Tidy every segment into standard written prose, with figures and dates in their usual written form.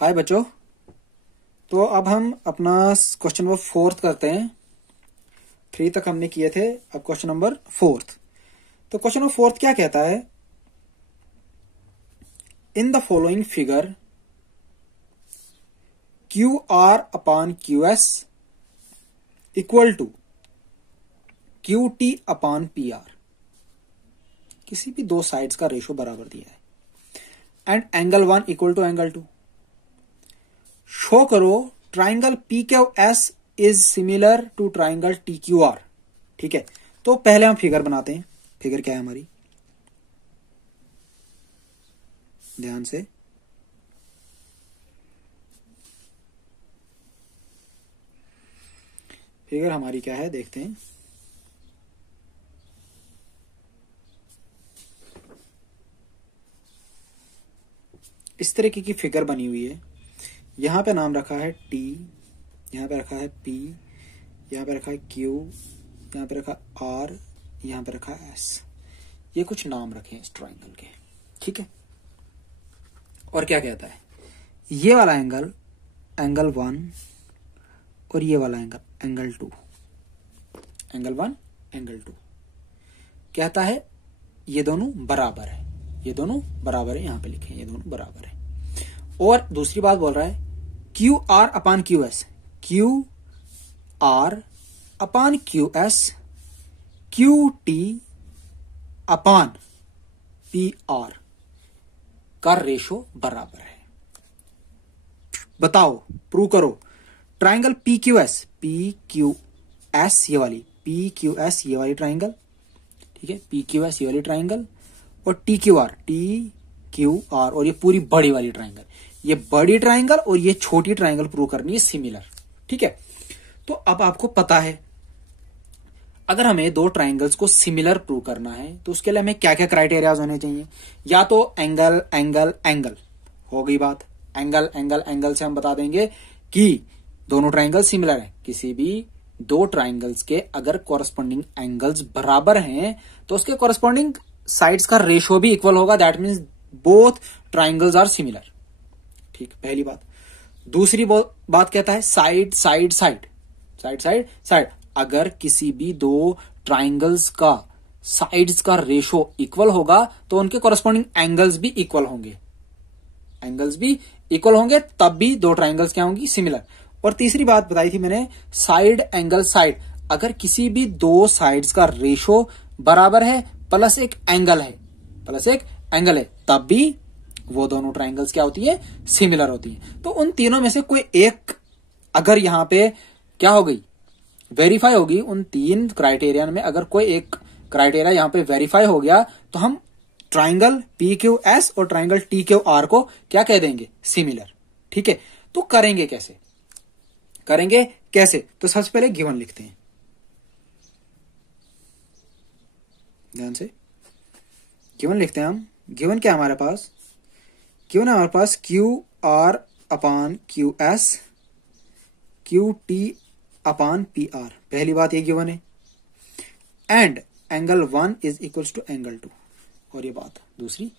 हाय बच्चों। तो अब हम अपना क्वेश्चन नंबर 4 करते हैं। 3 तक हमने किए थे, अब क्वेश्चन नंबर 4। तो क्वेश्चन नंबर 4 क्या कहता है, in the following figure Q R upon Q S equal to Q T upon P R, किसी भी दो साइड्स का रेशो बराबर दिया है and angle 1 equal to angle 2। Show करो triangle P Q S is similar to triangle T Q R. ठीक है, तो पहले हम फिगर बनाते हैं। फिगर क्या है हमारी, ध्यान से। फिगर हमारी क्या है देखते हैं। इस तरीके की फिगर बनी हुई है। यहां पे नाम रखा है टी, यहां पे रखा है पी, यहां पे रखा है क्यू, यहां पे रखा आर, यहां पे रखा है एस। ये कुछ नाम रखे हैं इस ट्राइंगल के। ठीक है, और क्या कहता है, ये वाला एंगल एंगल 1 और ये वाला एंगल एंगल 2, एंगल 1 एंगल 2 कहता है ये दोनों बराबर है, ये दोनों बराबर है। यहां पे लिखे ये दोनों बराबर है। और दूसरी बात बोल रहा है Q R upon Q S, Q R upon Q S Q T upon P R का रेशो बराबर है। बताओ, प्रूव करो। Triangle P Q S, P Q S ये वाली, पी क्यू एस ये वाली ट्राइंगल, ठीक है, पी क्यू एस ये वाली ट्राइंगल, और टी क्यू आर और ये पूरी बड़ी वाली ट्राइंगल, ये बड़ी ट्राइंगल और ये छोटी ट्राइंगल प्रूव करनी है सिमिलर। ठीक है, तो अब आपको पता है अगर हमें दो ट्राइंगल्स को सिमिलर प्रूव करना है तो उसके लिए हमें क्या क्या क्राइटेरियाज होने चाहिए। या तो एंगल एंगल एंगल हो गई बात, एंगल एंगल एंगल से हम बता देंगे कि दोनों ट्राइंगल सिमिलर है। किसी भी दो ट्राइंगल्स के अगर कॉरस्पॉन्डिंग एंगल्स बराबर हैं तो उसके कॉरस्पॉन्डिंग साइड्स का रेशियो भी इक्वल होगा। That means both triangles are similar. ठीक, पहली बात। दूसरी बात कहता है side side side, side side side. अगर किसी भी दो ट्राइंगल्स का साइड्स का रेशियो इक्वल होगा तो उनके कॉरस्पॉन्डिंग एंगल्स भी इक्वल होंगे, एंगल्स भी इक्वल होंगे, तब भी दो ट्राइंगल्स क्या होंगी, सिमिलर। और तीसरी बात बताई थी मैंने, साइड एंगल साइड। अगर किसी भी दो साइड्स का रेशियो बराबर है प्लस एक एंगल है, प्लस एक एंगल है, तब भी वो दोनों ट्राइंगल्स क्या होती है, सिमिलर होती है। तो उन तीनों में से कोई एक अगर यहां पे क्या हो गई, वेरीफाई होगी, उन तीन क्राइटेरिया में अगर कोई एक क्राइटेरिया यहां पे वेरीफाई हो गया तो हम ट्राइंगल पी क्यू एस और ट्राइंगल टी क्यू आर को क्या कह देंगे, सिमिलर। ठीक है, तो करेंगे कैसे, करेंगे कैसे, तो सबसे पहले गिवन लिखते हैं, ध्यान से। गिवन लिखते हैं हम। गिवन क्या हमारे पास, गिवन है हमारे पास Q R upon Q S Q T upon P R. पहली बात ये गिवन है। And angle 1 is equals to angle 2, और ये बात दूसरी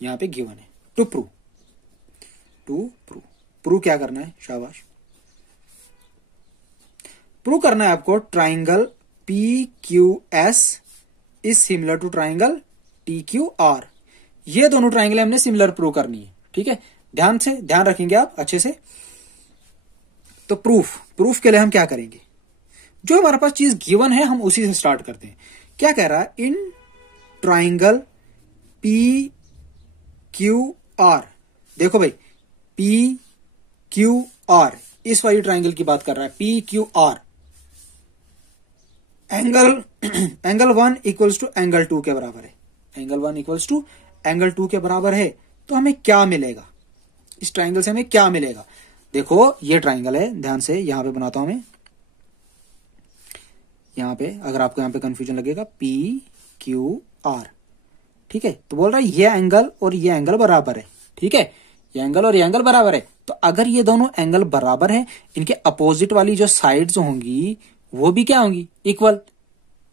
यहां पे गिवन है। टू प्रूव, प्रूव क्या करना है, शाबाश। प्रूव करना है आपको triangle P Q S is similar to triangle T Q R. ये दोनों ट्राइंगल हमने सिमिलर प्रूव करनी है। ठीक है, ध्यान से, ध्यान रखेंगे आप अच्छे से। तो प्रूफ के लिए हम क्या करेंगे, जो हमारे पास चीज गिवन है हम उसी से स्टार्ट करते हैं। क्या कह रहा है, in triangle P Q are, देखो भाई पी क्यू आर, इस वाली ट्राइंगल की बात कर रहा है, P Q R. Angle 1 equals to angle 2 के बराबर है, एंगल 1 इक्वल्स टू एंगल 2 के बराबर है। तो हमें क्या मिलेगा, इस ट्राइंगल से हमें क्या मिलेगा। देखो ये ट्राइंगल है, ध्यान से यहां पे बनाता हूं मैं। यहां पे अगर आपको यहां पे कंफ्यूजन लगेगा, पी क्यू आर, ठीक है, तो बोल रहा है ये एंगल और ये एंगल बराबर है। ठीक है, ये एंगल और ये एंगल बराबर है। तो अगर ये दोनों एंगल बराबर है, इनके अपोजिट वाली जो साइड्स होंगी वो भी क्या होंगी, इक्वल।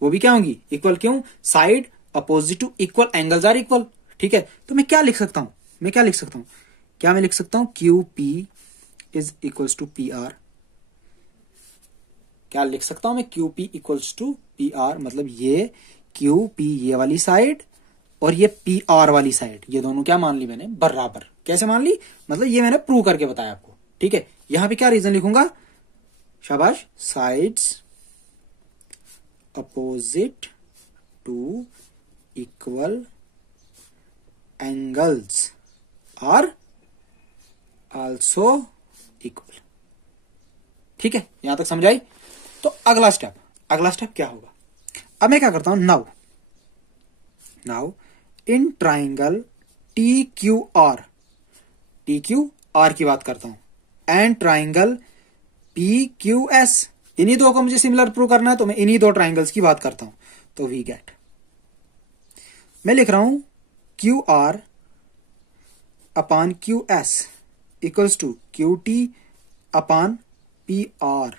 वो भी क्या होंगी, इक्वल। क्यों, side opposite to equal angles are equal. ठीक है, तो मैं क्या लिख सकता हूं, क्या मैं लिख सकता हूं Q P is equals to P R. क्या लिख सकता हूं मैं Q P equals to P R, मतलब ये क्यू पी ये वाली साइड और ये पी आर वाली साइड, ये दोनों क्या मान ली मैंने बराबर। कैसे मान ली, मतलब ये मैंने प्रूव करके बताया आपको। ठीक है, यहां पे क्या रीजन लिखूंगा, शाबाश, sides opposite to equal angles are also equal. ठीक है, यहां तक समझ आई। तो अगला स्टेप क्या होगा, अब मैं क्या करता हूं, now in triangle T Q are की बात करता हूं, and triangle P Q S, इन्हीं दो को मुझे सिमिलर प्रूव करना है, तो मैं इन्हीं दो ट्राइंगल्स की बात करता हूं। तो वी गेट, मैं लिख रहा हूं Q R upon Q S equals to Q T upon P R.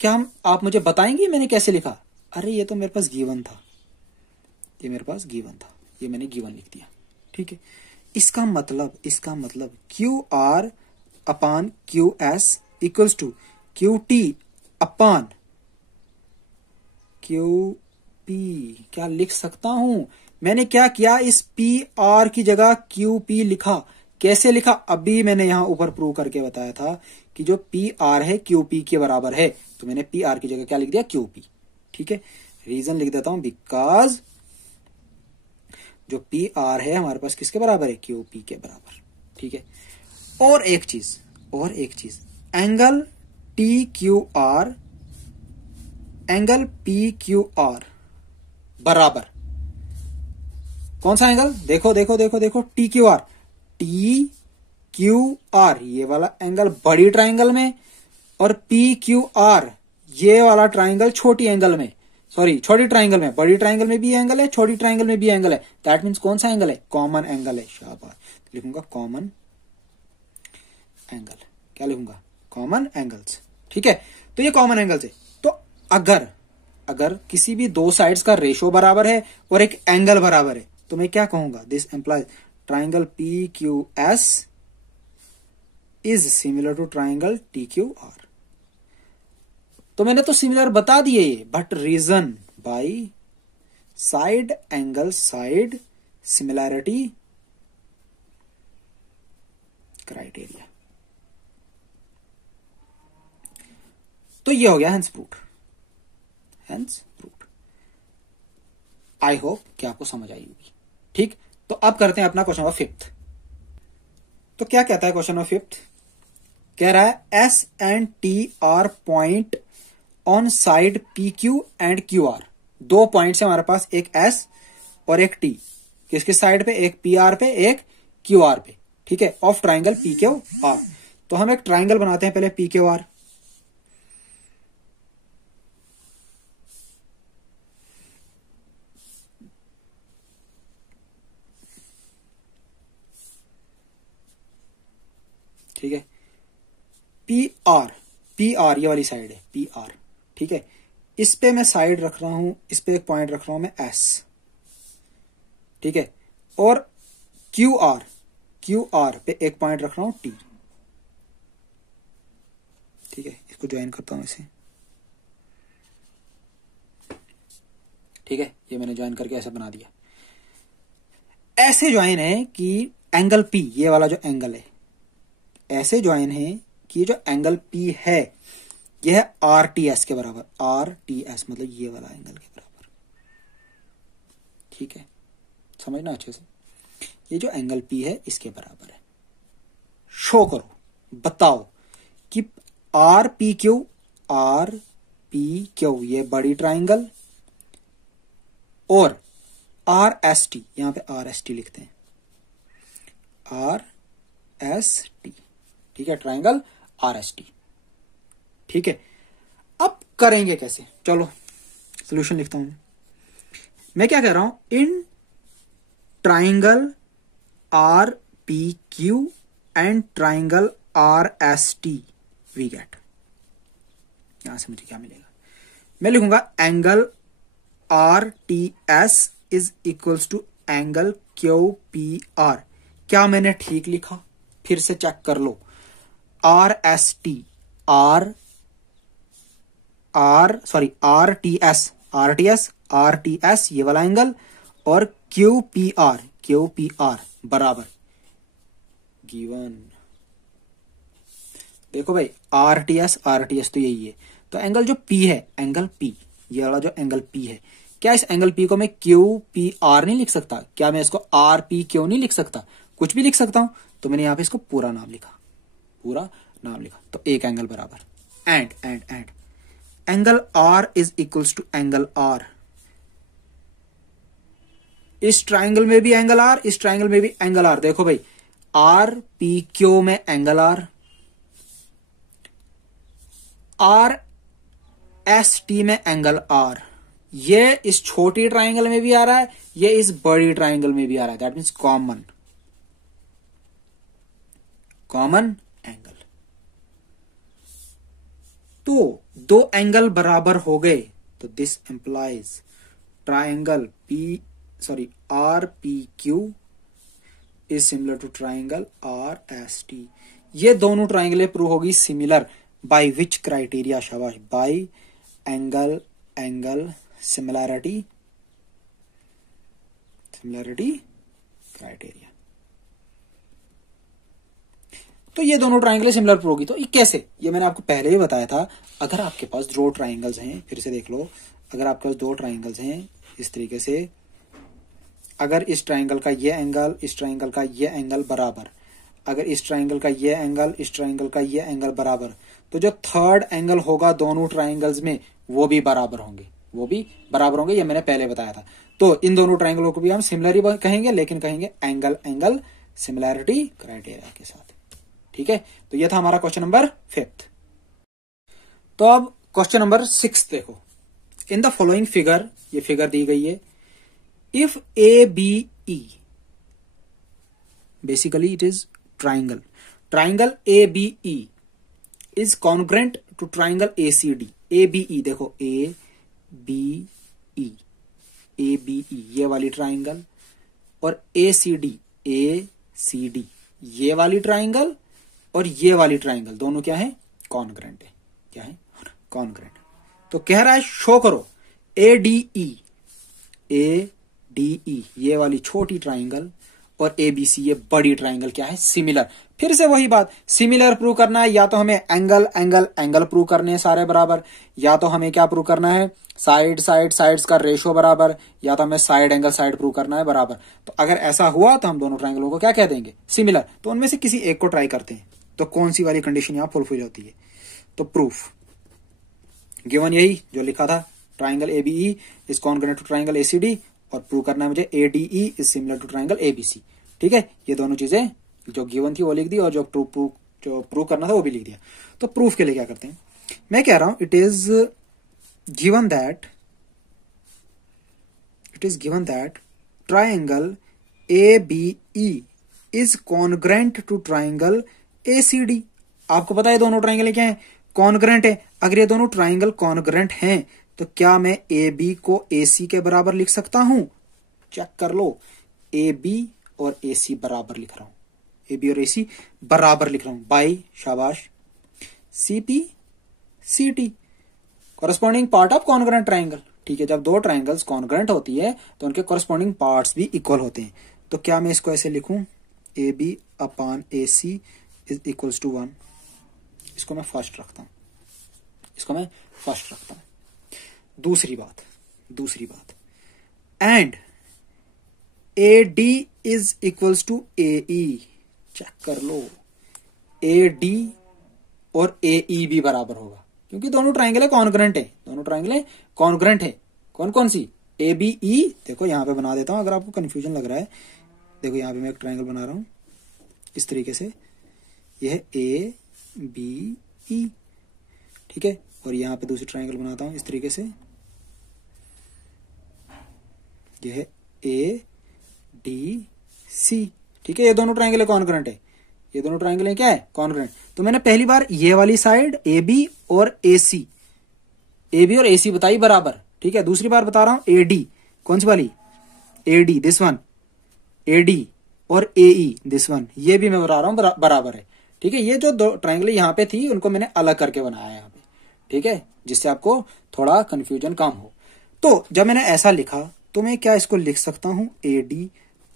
क्या आप मुझे बताएंगे मैंने कैसे लिखा? अरे ये तो मेरे पास गिवन था, ये मैंने गिवन लिख दिया। ठीक है, इसका मतलब Q R upon Q S equals to Q T upon Q P. क्या लिख सकता हूं? मैंने क्या किया, इस पी आर की जगह क्यू पी लिखा। कैसे लिखा? अभी मैंने यहां ऊपर प्रूव करके बताया था कि जो पी आर है क्यू पी के बराबर है, तो मैंने पी आर की जगह क्या लिख दिया, क्यू पी। ठीक है, रीजन लिख देता हूं, बिकॉज जो पी आर है हमारे पास किसके बराबर है, क्यू पी के बराबर। ठीक है, और एक चीज, angle T Q R angle P Q are बराबर कौन सा एंगल, देखो टी क्यू आर ये वाला एंगल बड़ी ट्राइंगल में, और पी क्यू आर ये वाला ट्राइंगल छोटी ट्राइंगल में। बड़ी ट्राइंगल में भी एंगल है, छोटी ट्राइंगल में भी एंगल है। दैट मीन्स कौन सा एंगल है, कॉमन एंगल है। शाबाश, लिखूंगा कॉमन एंगल। क्या लिखूंगा, कॉमन एंगल्स। ठीक है, तो ये कॉमन एंगल्स है। तो अगर किसी भी दो साइड्स का रेशो बराबर है और एक एंगल बराबर है, तो मैं क्या कहूंगा, this implies triangle P Q S is similar to triangle T Q R. तो मैंने तो सिमिलर बता दिए, but reason by side angle side similarity criteria. तो ये हो गया हेंस प्रूव्ड। आई होप कि आपको समझ आई होगी। ठीक, तो अब करते हैं अपना क्वेश्चन नंबर 5। तो क्या कहता है क्वेश्चन नंबर 5? कह रहा है S and T R point on side P Q and Q R. दो पॉइंट्स है हमारे पास, एक एस और एक टी। किसके साइड पे, एक पी आर पे, एक क्यू आर पे। ठीक है, of triangle P Q R. तो हम एक ट्राइंगल बनाते हैं पहले पी क्यू आर। ठीक है, पी आर ये वाली साइड है, पी आर। ठीक है, इस पे मैं साइड रख रहा हूं, इस पे एक पॉइंट रख रहा हूं मैं एस। ठीक है, और क्यू आर पे एक पॉइंट रख रहा हूं टी। ठीक है, इसको ज्वाइन करता हूं इसे। ठीक है, ये मैंने ज्वाइन करके ऐसा बना दिया। ऐसे ज्वाइन है कि एंगल पी, ये वाला जो एंगल है, ऐसे ज्वाइन है कि ये जो एंगल पी है यह है आर टी एस के बराबर। आर टी एस मतलब ये वाला एंगल के बराबर। ठीक है, समझना अच्छे से, ये जो एंगल पी है इसके बराबर है। शो करो, बताओ कि आर पी क्यू ये बड़ी ट्राइंगल और आर एस टी, यहां पे आर एस टी लिखते हैं, आर एस टी। ठीक है, ट्राइंगल आर एस टी। ठीक है, अब करेंगे कैसे, चलो सॉल्यूशन लिखता हूं। मैं क्या कह रहा हूं, in triangle R P Q and triangle R S T we get. यहां से मुझे क्या मिलेगा, मैं लिखूंगा angle R T S is equals to angle Q P R. क्या मैंने ठीक लिखा? फिर से चेक कर लो, R S T R T S ये वाला एंगल और क्यू पी आर बराबर गिवन। देखो भाई आर टी एस तो यही है, तो एंगल जो पी है, एंगल पी, ये वाला जो एंगल पी है, क्या इस एंगल पी को मैं क्यू पी आर नहीं लिख सकता? क्या मैं इसको आर पी क्यू नहीं लिख सकता? कुछ भी लिख सकता हूं। तो मैंने यहां पे इसको पूरा नाम लिखा, तो एक एंगल बराबर and angle R is equals to angle R. इस ट्राइंगल में भी एंगल आर, इस ट्राइंगल में भी एंगल आर। देखो भाई आर पी क्यू में एंगल आर एस टी में एंगल आर। ये इस छोटी ट्राइंगल में भी आ रहा है, ये इस बड़ी ट्राइंगल में भी आ रहा है। That means common angle. तो दो एंगल बराबर हो गए, तो this implies triangle R P Q is similar to triangle R S T. ये दोनों ट्राइंगलें प्रूव होगी सिमिलर बाय विच क्राइटेरिया? शाबाश, बाय एंगल सिमिलैरिटी क्राइटेरिया। तो ये दोनों ट्राइंगलें सिमिलर प्रूव होगी। तो ये कैसे? ये मैंने आपको पहले ही बताया था। अगर आपके पास दो ट्राइंगल्स हैं, फिर से देख लो, अगर आपके पास दो ट्राइंगल्स हैं इस तरीके से, अगर इस ट्राइंगल का ये एंगल, इस ट्राइंगल का ये एंगल बराबर, अगर इस ट्राइंगल का ये एंगल, इस ट्राइंगल का ये एंगल बराबर, तो जो थर्ड एंगल होगा दोनों ट्राइंगल्स में वो भी बराबर होंगे, ये मैंने पहले बताया था। तो इन दोनों ट्राइंगलों को भी हम सिमिलर ही कहेंगे, लेकिन कहेंगे एंगल सिमिलैरिटी क्राइटेरिया के साथ। ठीक है, तो ये था हमारा क्वेश्चन नंबर 5। तो अब क्वेश्चन नंबर 6 देखो। इन द फॉलोइंग फिगर, ये फिगर दी गई है, if A B E, basically it is triangle A B E is congruent to triangle A C D. A B E, देखो ए बी ई ये वाली ट्राइंगल और ए C D ये वाली ट्राइंगल और ये वाली ट्राइंगल दोनों क्या है? कॉन्ग्रेंट है। क्या है? कॉन्ग्रेंट। तो कह रहा है शो करो ए डी ई ये वाली छोटी ट्राइंगल और ए बी सी ये बड़ी ट्राइंगल क्या है? सिमिलर। फिर से वही बात, सिमिलर प्रूव करना है, या तो हमें एंगल प्रूव करने हैं सारे बराबर, या तो हमें क्या प्रूव करना है? साइड्स का रेशो बराबर, या तो हमें साइड प्रूव करना है बराबर। तो अगर ऐसा हुआ तो हम दोनों ट्राइंगलों को क्या कह देंगे? सिमिलर। तो उनमें से किसी एक को ट्राई करते हैं, तो कौन सी वाली कंडीशन यहां फुलफिल होती है? तो प्रूफ गिवन यही जो लिखा था, triangle A B E is congruent to triangle A C D, और प्रूव करना है मुझे A D E is similar to triangle A B C. ठीक है, ये दोनों चीजें जो गिवन थी वो लिख दी, और जो प्रूव करना था वो भी लिख दिया। तो प्रूफ के लिए क्या करते हैं? मैं कह रहा हूं it is given that triangle A B E is congruent to triangle A C D. आपको पता है दोनों ट्राइंगल क्या है? कॉन्ग्रेंट है। अगर ये दोनों ट्राइंगल कॉन्ग्रेंट हैं तो क्या मैं ए बी को ए सी के बराबर लिख सकता हूं? चेक कर लो, ए बी और ए सी बराबर लिख रहा हूं, बाय, शाबाश, C P C T, corresponding part of congruent triangle. ठीक है, जब दो ट्राइंगल्स कॉन्ग्रेंट होती है तो उनके कॉरेस्पॉन्डिंग पार्ट्स भी इक्वल होते हैं। तो क्या मैं इसको ऐसे लिखूं? A B upon A C is equals to 1। इसको मैं फर्स्ट रखता हूं। दूसरी बात, and A D is equals to A E. Check कर लो, ए डी और ए ई भी बराबर होगा, क्योंकि दोनों ट्राइंगल कॉन्ग्रेंट है। कौन सी? ए बी ई। देखो यहां पे बना देता हूं अगर आपको कंफ्यूजन लग रहा है। देखो यहां पे मैं एक ट्राइंगल बना रहा हूं इस तरीके से, यह है ए बी ई। ठीक है, और यहां पे दूसरी ट्राइंगल बनाता हूं इस तरीके से, यह है ए डी सी। ठीक है, ये दोनों ट्राइंगल कॉन्ग्रेंट है। क्या है? कॉन्ग्रेंट। तो मैंने पहली बार ये वाली साइड ए बी और ए सी बताई बराबर। ठीक है, दूसरी बार बता रहा हूं ए डी। कौन सी वाली? A D, this one, A D और AE दिस वन, ये भी मैं बता रहा हूं बराबर है। ठीक है, ये जो दो ट्राइंगल यहाँ पे थी उनको मैंने अलग करके बनाया यहाँ पे। ठीक है, जिससे आपको थोड़ा कंफ्यूजन कम हो। तो जब मैंने ऐसा लिखा तो मैं क्या इसको लिख सकता हूं, AD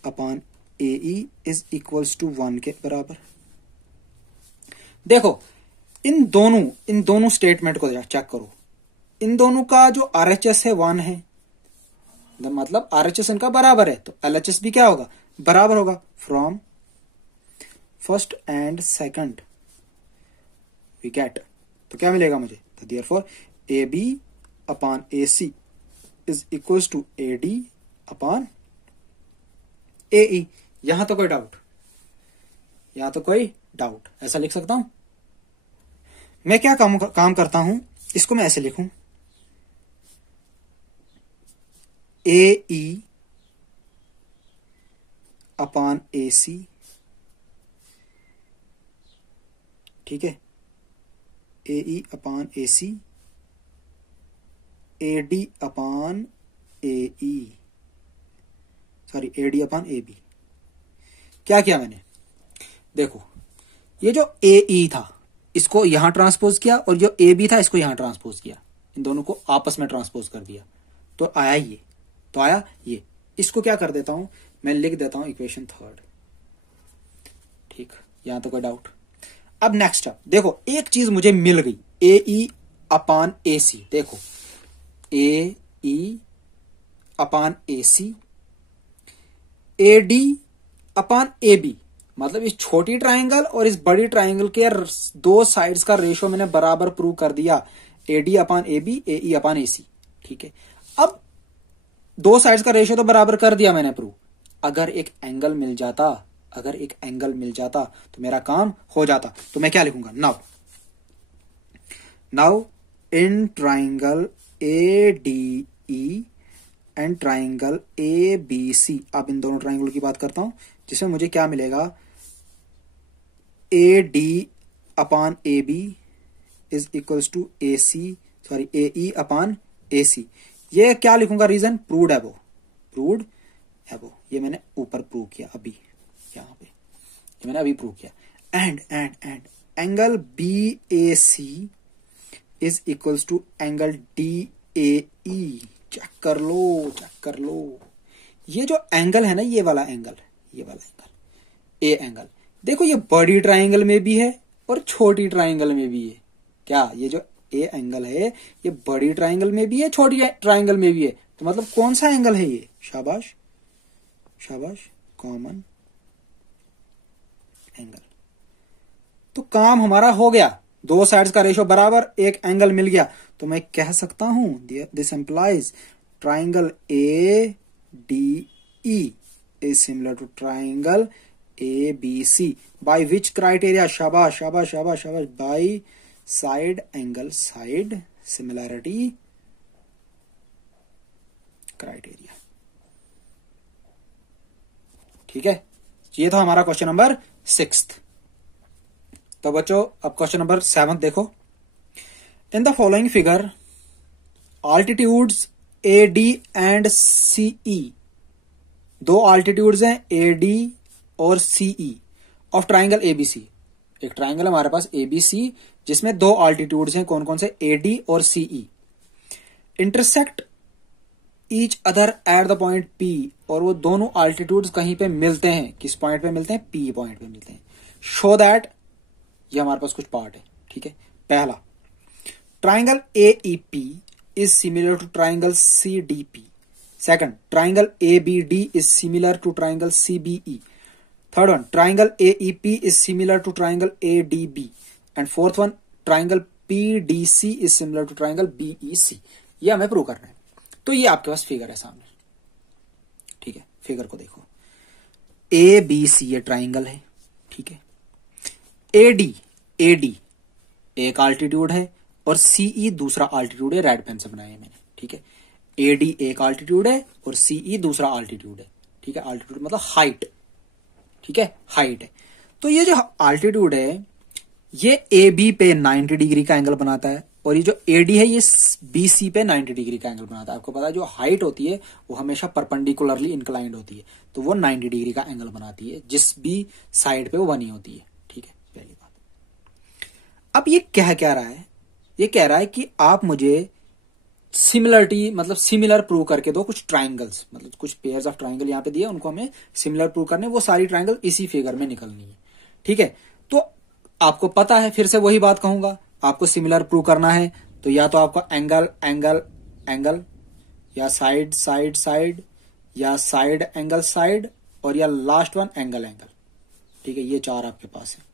upon AE is equals to 1 के बराबर। देखो इन दोनों स्टेटमेंट को चेक करो, इन दोनों का जो RHS है 1 है, मतलब RHS इनका बराबर है, तो LHS भी क्या होगा, बराबर होगा। From first and second we get, तो क्या मिलेगा मुझे, तो therefore AB upon AC is equals to AD upon AE। यहां तो कोई डाउट, यहां तो कोई डाउट, ऐसा लिख सकता हूं। मैं क्या काम करता हूं, इसको मैं ऐसे लिखूं, AE अपॉन AC, ठीक है, AE upon AC, AD upon AE, sorry AD upon AB। क्या किया मैंने, देखो ये जो AE था इसको यहां ट्रांसपोज किया और जो AB था इसको यहां ट्रांसपोज किया, इन दोनों को आपस में ट्रांसपोज कर दिया, तो आया ये, तो आया ये। इसको क्या कर देता हूं, मैं लिख देता हूं इक्वेशन थर्ड। ठीक, यहां तो कोई डाउट। अब नेक्स्ट देखो, एक चीज मुझे मिल गई, AE अपॉन AC। देखो AE upon AC, AD upon AB, मतलब इस छोटी ट्राइंगल और इस बड़ी ट्राइंगल के दो साइड्स का रेशियो मैंने बराबर प्रूव कर दिया, AD upon AB, AE upon AC। ठीक है, अब दो साइड्स का रेशियो तो बराबर कर दिया मैंने प्रूव। अगर एक एंगल मिल जाता, तो मेरा काम हो जाता। तो मैं क्या लिखूंगा, now in triangle ADE and triangle ABC, अब इन दोनों ट्राइंगल की बात करता हूं, जिसमें मुझे क्या मिलेगा, AD upon AB is equals to AE upon AC। ये क्या लिखूंगा, रीजन प्रूव्ड एबो, ये मैंने ऊपर प्रूव किया अभी, यहां पे ये मैंने अभी प्रूव किया। And angle BAC is equals to angle DAE। Check कर लो, ये जो एंगल है ना, ये वाला एंगल A एंगल, देखो ये बड़ी ट्राइंगल में भी है और छोटी ट्राइंगल में भी है। क्या ये जो A एंगल है ये बड़ी ट्राइंगल में भी है, छोटी ट्राइंगल में भी है, तो मतलब कौन सा एंगल है ये, शाबाश, कॉमन एंगल। तो काम हमारा हो गया, दो साइड्स का रेशियो बराबर, एक एंगल मिल गया, तो मैं कह सकता हूं this implies triangle ADE is similar to triangle ABC by which criteria, शाबाश, by side angle side similarity criteria. ठीक है, ये था हमारा क्वेश्चन नंबर 6। तो बच्चों अब क्वेश्चन नंबर 7 देखो। In the following figure altitudes AD and CE, दो आल्टीट्यूड्स हैं AD और CE ऑफ ट्राइंगल ABC। एक ट्राइंगल हमारे पास ABC जिसमें दो आल्टीट्यूड्स हैं, कौन कौन से, AD और CE। Intersect each other at the point P, और वो दोनों आल्टीट्यूड्स कहीं पे मिलते हैं, किस पॉइंट पे मिलते हैं, P पॉइंट पे मिलते हैं। शो दैट, ये हमारे पास कुछ पार्ट है। ठीक है, पहला triangle AEP is similar to triangle CDP। Second, triangle ABD is similar to triangle CBE। Third one, triangle AEP is similar to triangle ADB। And fourth one, triangle PDC is similar to triangle BEC। ये हमें prove करना है। तो ये आपके पास figure है सामने। ठीक है, फिगर को देखो, ABC ये ट्राइंगल है। ठीक है, AD एक आल्टीट्यूड है और CE दूसरा आल्टीट्यूड है, रेड पेन से बनाया है मैंने। ठीक है, AD एक आल्टीट्यूड है और CE दूसरा आल्टीट्यूड है। ठीक है, आल्टीट्यूड मतलब हाइट। ठीक है, हाइट है। तो ये जो आल्टीट्यूड है ये AB पे 90 डिग्री का एंगल बनाता है और ये जो एडी है ये बीसी पे 90 डिग्री का एंगल बनाता है। आपको पता है जो हाइट होती है वो हमेशा परपेंडिकुलरली इंक्लाइंड होती है, तो वो 90 डिग्री का एंगल बनाती है जिस भी साइड पे वो बनी होती है। ठीक है, पहली बात। अब ये क्या रहा है, ये कह रहा है कि आप मुझे सिमिलरिटी मतलब सिमिलर प्रूव करके दो कुछ ट्राइंगल्स, मतलब कुछ पेयर्स ऑफ ट्राइंगल यहाँ पे दिए, उनको हमें सिमिलर प्रूव करने, वो सारी ट्राइंगल इसी फिगर में निकलनी है। ठीक है, तो आपको पता है, फिर से वही बात कहूंगा, आपको सिमिलर प्रूव करना है तो या तो आपको एंगल एंगल एंगल, या साइड साइड साइड, या साइड एंगल साइड, और या लास्ट वन एंगल एंगल। ठीक है, ये चार आपके पास है,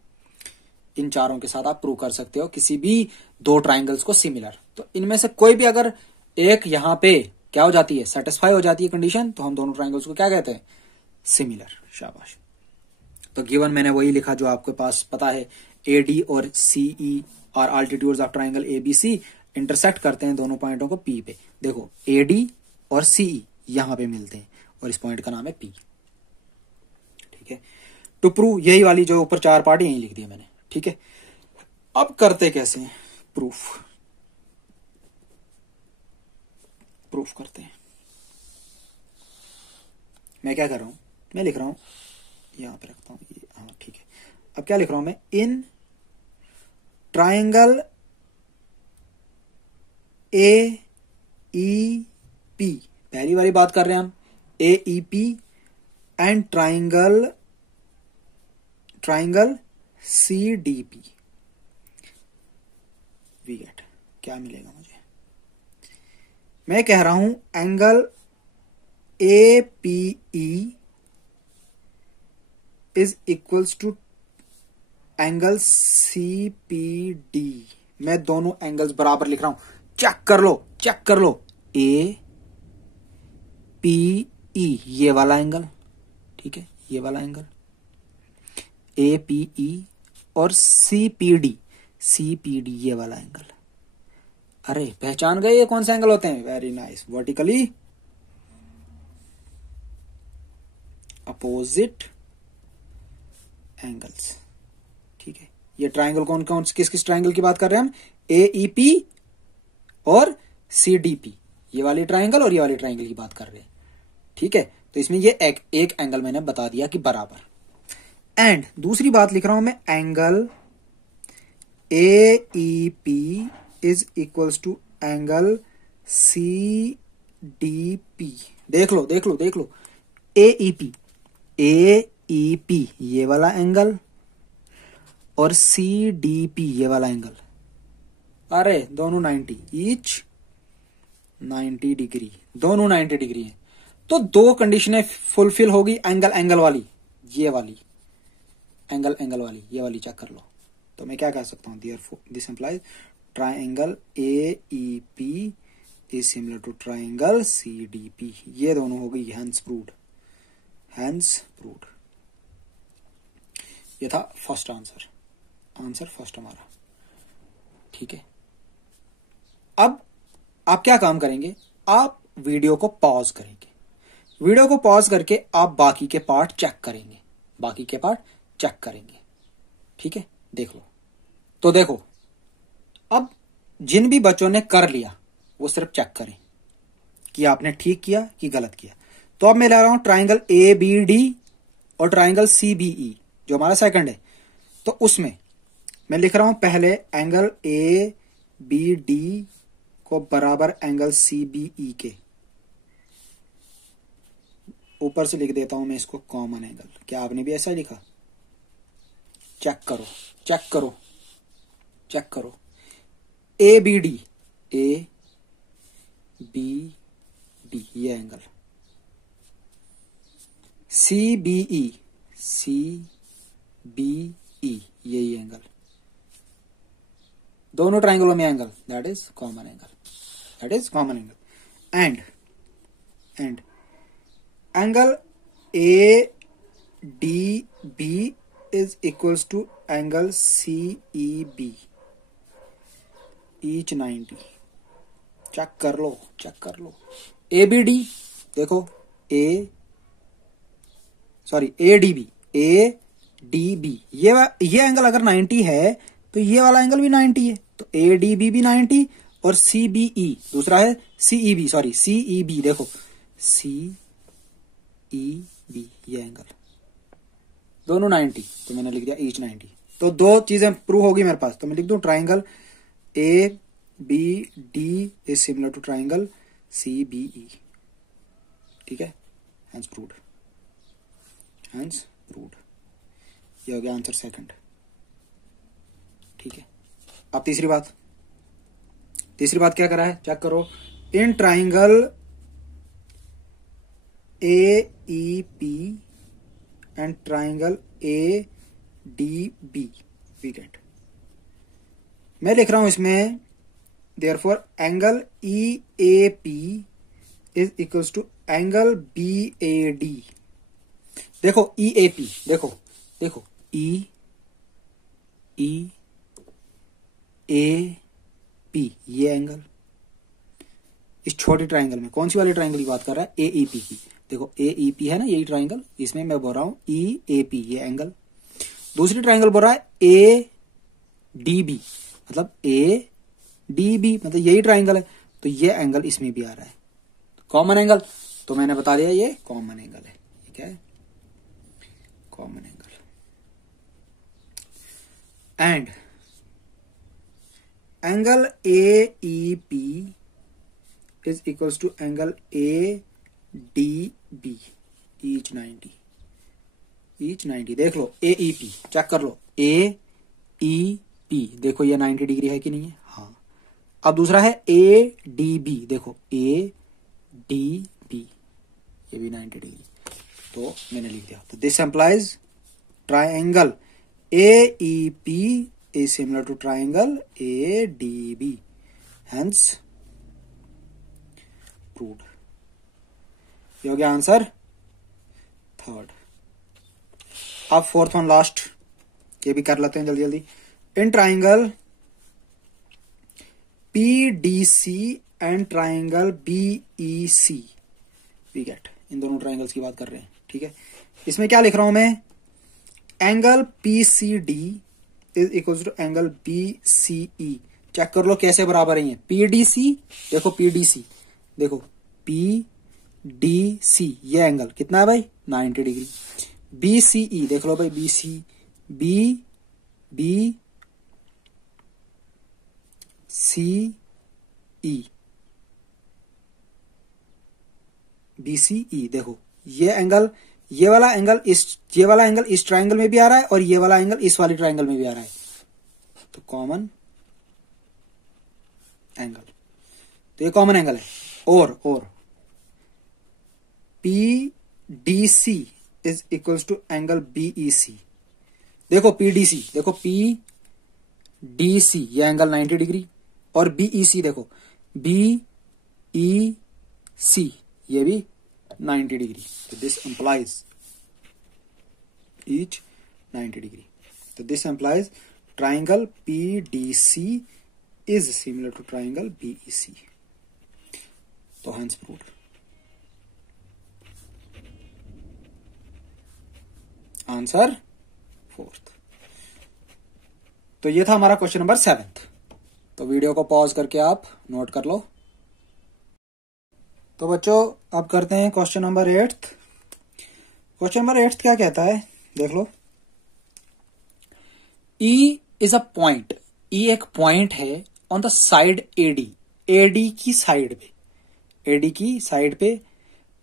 इन चारों के साथ आप प्रूव कर सकते हो किसी भी दो ट्राइंगल्स को सिमिलर। तो इनमें से कोई भी अगर एक यहां पे क्या हो जाती है, सेटिस्फाई हो जाती है कंडीशन, तो हम दोनों ट्राइंगल्स को क्या कहते हैं, सिमिलर। शाबाश। तो गिवन मैंने वही लिखा जो आपके पास पता है, एडी और सीई और altitudes of triangle ABC intersect करते हैं दोनों पॉइंटों को पी पे। देखो एडी और सीई यहां पे मिलते हैं और इस पॉइंट का नाम है पी। ठीक है, टू प्रूव, यही वाली जो ऊपर चार पार्ट यही लिख दिया मैंने। ठीक है, अब करते कैसे हैं प्रूफ करते हैं। मैं क्या कर रहा हूं, मैं लिख रहा हूं, यहां पे रखता हूं ये, हाँ ठीक है। अब क्या लिख रहा हूं मैं, in triangle A E P, पहली वाली बात कर रहे हैं हम, A E P and triangle C D P, we get, क्या मिलेगा मुझे, मैं कह रहा हूं angle A P E is equals to angle C P D. मैं दोनों एंगल्स बराबर लिख रहा हूं, चेक कर लो, ए पी ई ये वाला एंगल, ठीक है, ये वाला एंगल ए पी ई, और सी पी डी ये वाला एंगल। अरे पहचान गए ये कौन से एंगल होते हैं, very nice, vertically opposite angles. ठीक है, ये ट्राइंगल कौन कौन किस ट्राइंगल की बात कर रहे हैं हम, ए ई पी और सी डी पी, ये वाली ट्राइंगल और ये वाली ट्राइंगल की बात कर रहे हैं। ठीक है, तो इसमें ये एक एंगल मैंने बता दिया कि बराबर। एंड दूसरी बात लिख रहा हूं मैं, angle A E P is equals to angle C D P. देख लो ए ई पी ये वाला एंगल और सी डी पी ये वाला एंगल, अरे दोनों 90 ईच, 90 डिग्री, दोनों 90 डिग्री है। तो दो कंडीशनें फुलफिल होगी, एंगल वाली, ये वाली एंगल वाली, ये वाली चेक कर लो। तो मैं क्या कह सकता हूं, this implies triangle A E P is similar to triangle C D P, ये दोनों हो गई हैंस प्रूव्ड। ये था फर्स्ट आंसर फर्स्ट हमारा। ठीक है, अब आप क्या काम करेंगे, आप वीडियो को पॉज करेंगे, वीडियो को पॉज करके आप बाकी के पार्ट चेक करेंगे। ठीक है, देख लो। तो देखो, अब जिन भी बच्चों ने कर लिया वो सिर्फ चेक करें कि आपने ठीक किया कि गलत किया। तो अब मैं ले रहा हूं ट्राइंगल ए बी डी और ट्राइंगल सी बी ई जो हमारा सेकंड है। तो उसमें मैं लिख रहा हूं पहले एंगल ए बी डी को बराबर एंगल सी बी ई के, ऊपर से लिख देता हूं मैं इसको कॉमन एंगल। क्या आपने भी ऐसा लिखा, चेक करो ए बी डी ये एंगल, सी बी ई यही एंगल, दोनों ट्राइंगलों में angle, that is common angle. And angle A D B is equals to angle C E B each 90। Check कर लो ए बी डी, देखो A D B ये angle अगर 90 है तो ये वाला एंगल भी 90 है, तो ADB भी 90 और CBE दूसरा है CEB, सॉरी CEB, देखो CEB ये एंगल दोनों 90, तो मैंने लिख दिया ईच 90। तो दो चीजें प्रूव होगी मेरे पास, तो मैं लिख दूं triangle ABD is similar to triangle CBE। ठीक है, हैंस प्रूव्ड, हैंस प्रूव्ड। ये हो गया आंसर सेकंड। ठीक है, अब तीसरी बात क्या करा है, चेक करो। In triangle AEP and triangle ADB we get, मैं लिख रहा हूं इसमें therefore angle EAP is equals to angle BAD। देखो EAP, देखो EAP ये एंगल, इस छोटे ट्राइंगल में कौन सी वाली ट्राइंगल की बात कर रहा है, AEP की। देखो AEP है ना यही ट्राइंगल, इसमें मैं बोल रहा हूं EAP ये एंगल। दूसरी ट्राइंगल बोल रहा है ADB, मतलब ADB मतलब यही ट्राइंगल है, तो ये एंगल इसमें भी आ रहा है कॉमन एंगल। तो मैंने बता दिया ये कॉमन एंगल है। क्या है, common angle. And angle AEP is equals to angle ADB each 90, each 90। देख लो AEP चेक कर लो, AEP देखो ये 90 डिग्री है कि नहीं है, हाँ। अब दूसरा है ADB, देखो ADB ये भी 90 डिग्री, तो मैंने लिख दिया। तो this implies triangle AEP is similar to triangle ADB, hence proved. ये हो गया आंसर थर्ड। अब फोर्थ वन लास्ट, ये भी कर लेते हैं जल्दी जल्दी। In triangle PDC and triangle BEC we get, इन दोनों ट्राइंगल्स की बात कर रहे हैं। ठीक है, इसमें क्या लिख रहा हूं मैं, angle PCD is equal to angle BCE। Check कर लो कैसे बराबर है ये, PDC देखो, PDC देखो PDC ये एंगल कितना है भाई 90 डिग्री। BCE देख लो भाई, BCE देखो ये एंगल, ये वाला एंगल इस ट्राइंगल में भी आ रहा है और ये वाला एंगल इस वाली ट्राइंगल में भी आ रहा है, तो कॉमन एंगल, तो ये कॉमन एंगल है। और PDC is equals to angle BEC। देखो PDC देखो PDC ये एंगल 90 डिग्री, और BEC देखो BEC ये भी 90 डिग्री। तो दिस एम्प्लाइज ईच 90 डिग्री। तो this implies triangle PDC is similar to triangle BEC। तो हेंस प्रूव्ड। Answer fourth. तो ये था हमारा क्वेश्चन नंबर 7। तो वीडियो को पॉज करके आप नोट कर लो। तो बच्चों अब करते हैं क्वेश्चन नंबर 8। क्वेश्चन नंबर 8 क्या कहता है, देख लो। E is a point, E एक पॉइंट है on the side AD, AD की साइड पे, AD की साइड पे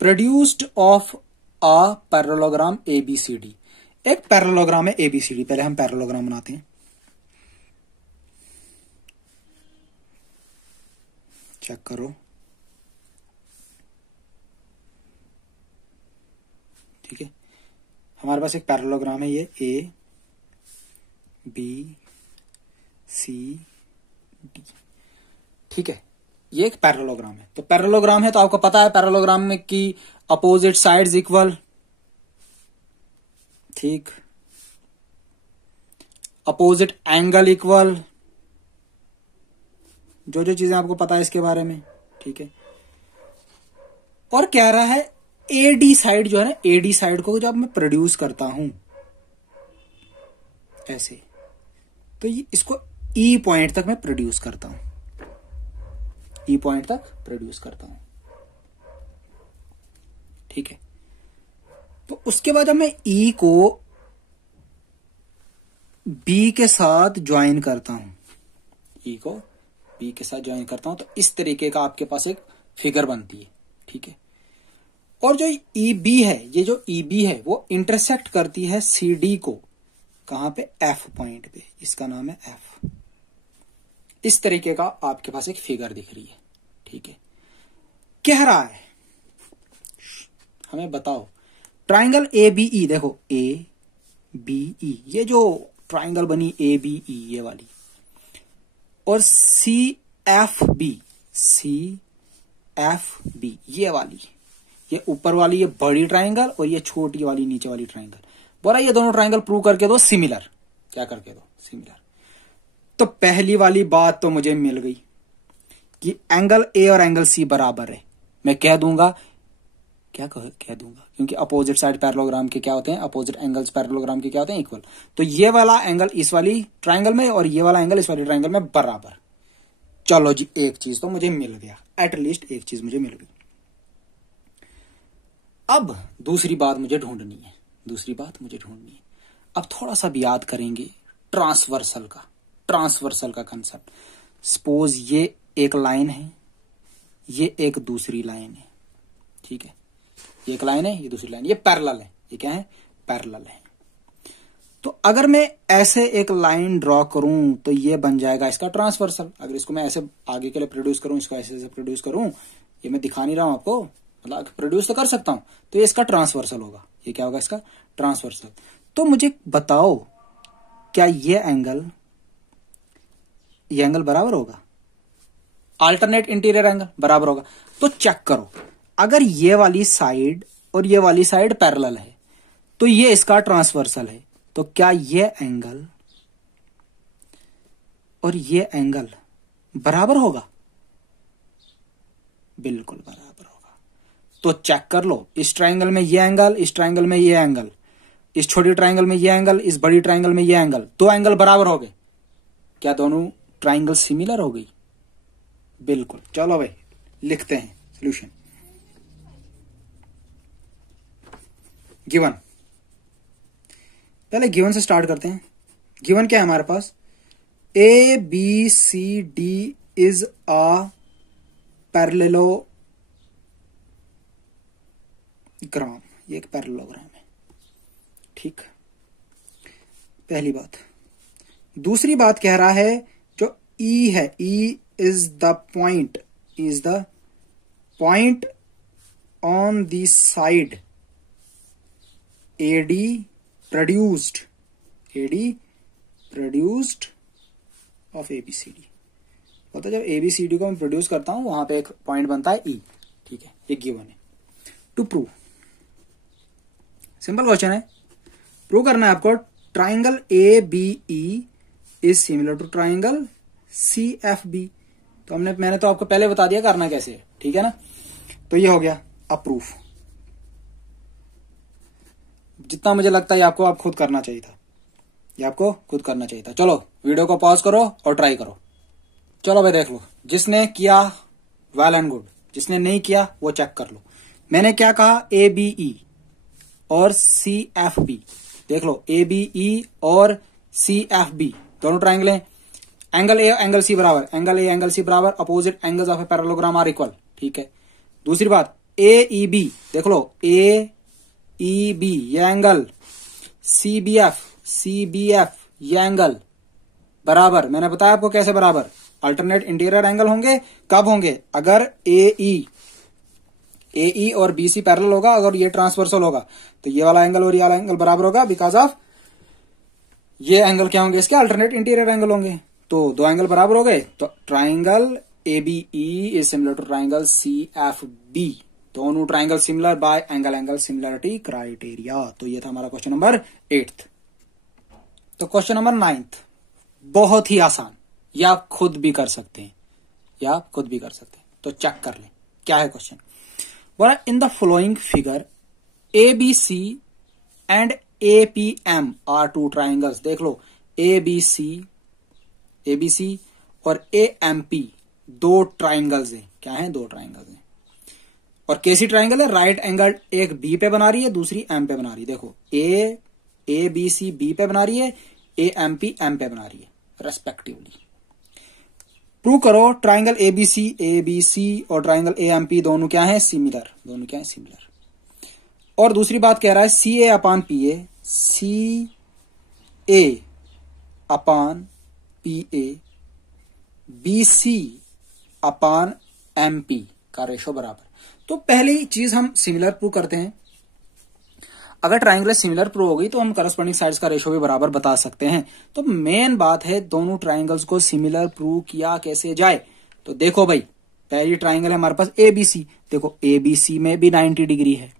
produced of a parallelogram ABCD। एक पैरेललोग्राम है ABCD, पहले हम पैरेललोग्राम बनाते हैं। चेक करो, ठीक है, हमारे पास एक पैरेललोग्राम है, ये ABCD, ठीक है, ये एक पैरेललोग्राम है। तो पैरेललोग्राम है तो आपको पता है पैरेललोग्राम में की अपोजिट साइड्स इक्वल, ठीक, अपोजिट एंगल इक्वल, जो जो चीजें आपको पता है इसके बारे में, ठीक है। और कह रहा है AD साइड जो है ना, AD साइड को जब मैं प्रोड्यूस करता हूं ऐसे, तो ये इसको ई पॉइंट तक मैं प्रोड्यूस करता हूं, ई पॉइंट तक प्रोड्यूस करता हूं, ठीक है। तो उसके बाद जब मैं ई को बी के साथ ज्वाइन करता हूं, ई को बी के साथ ज्वाइन करता हूं, तो इस तरीके का आपके पास एक फिगर बनती है, ठीक है। और जो ई बी है, ये जो ई बी है वो इंटरसेक्ट करती है सी डी को, कहां पे, एफ पॉइंट पे, इसका नाम है एफ। इस तरीके का आपके पास एक फिगर दिख रही है, ठीक है। कह रहा है हमें बताओ ट्राइंगल ए बी ई, देखो ए बी ई, ये जो ट्राइंगल बनी ए बी ई ये वाली, और C F B, C F B ये वाली, ये ऊपर वाली ये बड़ी ट्राइंगल और ये छोटी वाली नीचे वाली ट्राइंगल, बोला ये दोनों ट्राइंगल प्रूव करके दो सिमिलर, क्या करके दो, सिमिलर। तो पहली वाली बात तो मुझे मिल गई कि एंगल ए और एंगल सी बराबर है, मैं कह दूंगा, क्या कह दूंगा, क्योंकि अपोजिट साइड पैरेललोग्राम के क्या होते हैं, अपोजिट एंगल्स पैरेललोग्राम के क्या होते हैं, इक्वल। तो ये वाला एंगल इस वाली ट्राइंगल में और ये वाला एंगल इस वाली ट्राइंगल में बराबर। चलो जी, एक चीज तो मुझे मिल गया, एटलीस्ट एक चीज मुझे मिल गई। अब दूसरी बात मुझे ढूंढनी है, दूसरी बात मुझे ढूंढनी है। अब थोड़ा सा भी याद करेंगे ट्रांसवर्सल का, ट्रांसवर्सल का कंसेप्ट। सपोज ये एक लाइन है, ये एक दूसरी लाइन है, ठीक है, ये एक लाइन है, ये दूसरी लाइन, ये पैरेलल है, ये क्या है, पैरेलल है। तो अगर मैं ऐसे एक लाइन ड्रॉ करूं तो ये बन जाएगा इसका ट्रांसवर्सल। अगर इसको मैं ऐसे आगे के लिए प्रोड्यूस करूं, इसको ऐसे प्रोड्यूस करूं, ये मैं दिखा नहीं रहा हूं आपको, मतलब प्रोड्यूस तो कर सकता हूं, तो ये इसका ट्रांसवर्सल होगा। ये क्या होगा, इसका ट्रांसवर्सल। तो मुझे बताओ क्या ये एंगल बराबर होगा, अल्टरनेट इंटीरियर एंगल बराबर होगा। तो चेक करो, अगर ये वाली साइड और ये वाली साइड पैरेलल है तो ये इसका ट्रांसवर्सल है, तो क्या ये एंगल और ये एंगल बराबर होगा, बिल्कुल बराबर होगा। तो चेक कर लो, इस ट्राइंगल में ये एंगल, इस ट्राइंगल में ये एंगल, इस छोटी ट्राइंगल में ये एंगल, इस बड़ी ट्राइंगल में ये एंगल, दो एंगल बराबर हो गए। क्या दोनों ट्राइंगल सिमिलर हो गई, बिल्कुल। चलो भाई लिखते हैं सॉल्यूशन। गिवन, पहले गिवन से स्टार्ट करते हैं। गिवन क्या है हमारे पास, A B C D is a parallelogram, ये एक पैरेललोग्राम है, ठीक। पहली बात। दूसरी बात कह रहा है जो ई है, E is the point on the side AD produced of ABCD। पता, जब ABCD को मैं प्रोड्यूस करता हूं वहां पे एक पॉइंट बनता है E, ठीक है, ये गिवन है। टू प्रूव, सिंपल क्वेश्चन है, प्रूव करना है आपको triangle ABE is similar to triangle CFB। तो मैंने तो आपको पहले बता दिया करना कैसे है, ठीक है ना। तो ये हो गया। अब प्रूफ, जितना मुझे लगता है आपको खुद करना चाहिए था, ये आपको खुद करना चाहिए था। चलो वीडियो को पॉज करो और ट्राई करो। चलो भाई देख लो, जिसने किया वेल एंड गुड, जिसने नहीं किया वो चेक कर लो। मैंने क्या कहा, ABE और CFB, देख लो ABE और CFB दोनों ट्राइंगल हैं, एंगल ए एंगल सी बराबर, एंगल ए एंगल सी बराबर, opposite angles of a parallelogram are equal, ठीक है। दूसरी बात AEB, देख लो AEB ये एंगल, CBF ये एंगल बराबर। मैंने बताया आपको कैसे बराबर, अल्टरनेट इंटीरियर एंगल होंगे। कब होंगे, अगर AE और BC पैरेलल होगा, अगर ये ट्रांसवर्सल होगा तो ये वाला एंगल और ये वाला एंगल बराबर होगा, बिकॉज ऑफ ये एंगल क्या होंगे, इसके अल्टरनेट इंटीरियर एंगल होंगे। तो दो एंगल बराबर हो गए, तो triangle ABE is similar to triangle CFB, दोनों triangle similar by angle similarity criteria. तो ये था हमारा क्वेश्चन नंबर 8। तो क्वेश्चन नंबर 9 बहुत ही आसान, या आप खुद भी कर सकते हैं, तो चेक कर लें क्या है क्वेश्चन। बोला in the following figure ABC and APM are two triangles. देख लो ABC ABC और AMP दो ट्राइंगल्स हैं। क्या है? दो ट्राइंगल्स हैं। और कैसी ट्राइंगल है? राइट एंगल, एक बी पे बना रही है, दूसरी एम पे बना रही है। देखो ABC बी पे बना रही है, AMP एम पे बना रही है रेस्पेक्टिवली। प्रूव करो ट्राइंगल ABC और ट्राइंगल AMP दोनों क्या है? सिमिलर। दोनों क्या है? सिमिलर। और दूसरी बात कह रहा है CA upon PA, CA upon PA BC upon MP का रेशो बराबर। तो पहली चीज हम सिमिलर प्रूव करते हैं। अगर ट्राइंगल सिमिलर प्रूव होगी तो हम करस्पॉन्डिंग साइड्स का रेशो भी बराबर बता सकते हैं। तो मेन बात है दोनों ट्राइंगल्स को सिमिलर प्रूव किया कैसे जाए। तो देखो भाई, पहली ट्राइंगल है हमारे पास ABC। देखो ABC में भी 90 डिग्री है,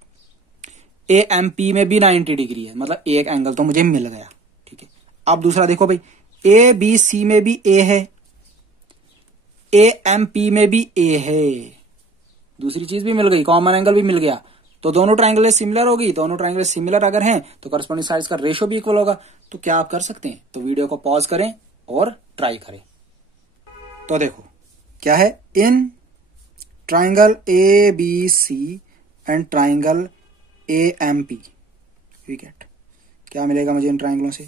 AMP में भी 90 डिग्री है, मतलब एक एंगल तो मुझे मिल गया। ठीक है। अब दूसरा देखो भाई, ABC में भी A है, AMP में भी A है, दूसरी चीज भी मिल गई, कॉमन एंगल भी मिल गया। तो दोनों ट्राइंगल सिमिलर होगी। दोनों ट्राइंगल सिमिलर अगर हैं तो करस्पॉन्डिंग साइड्स का रेशो भी इक्वल होगा। तो क्या आप कर सकते हैं? तो वीडियो को पॉज करें और ट्राई करें। तो देखो क्या है, in triangle ABC and triangle AMP we get, क्या मिलेगा मुझे इन ट्राइंगलों से?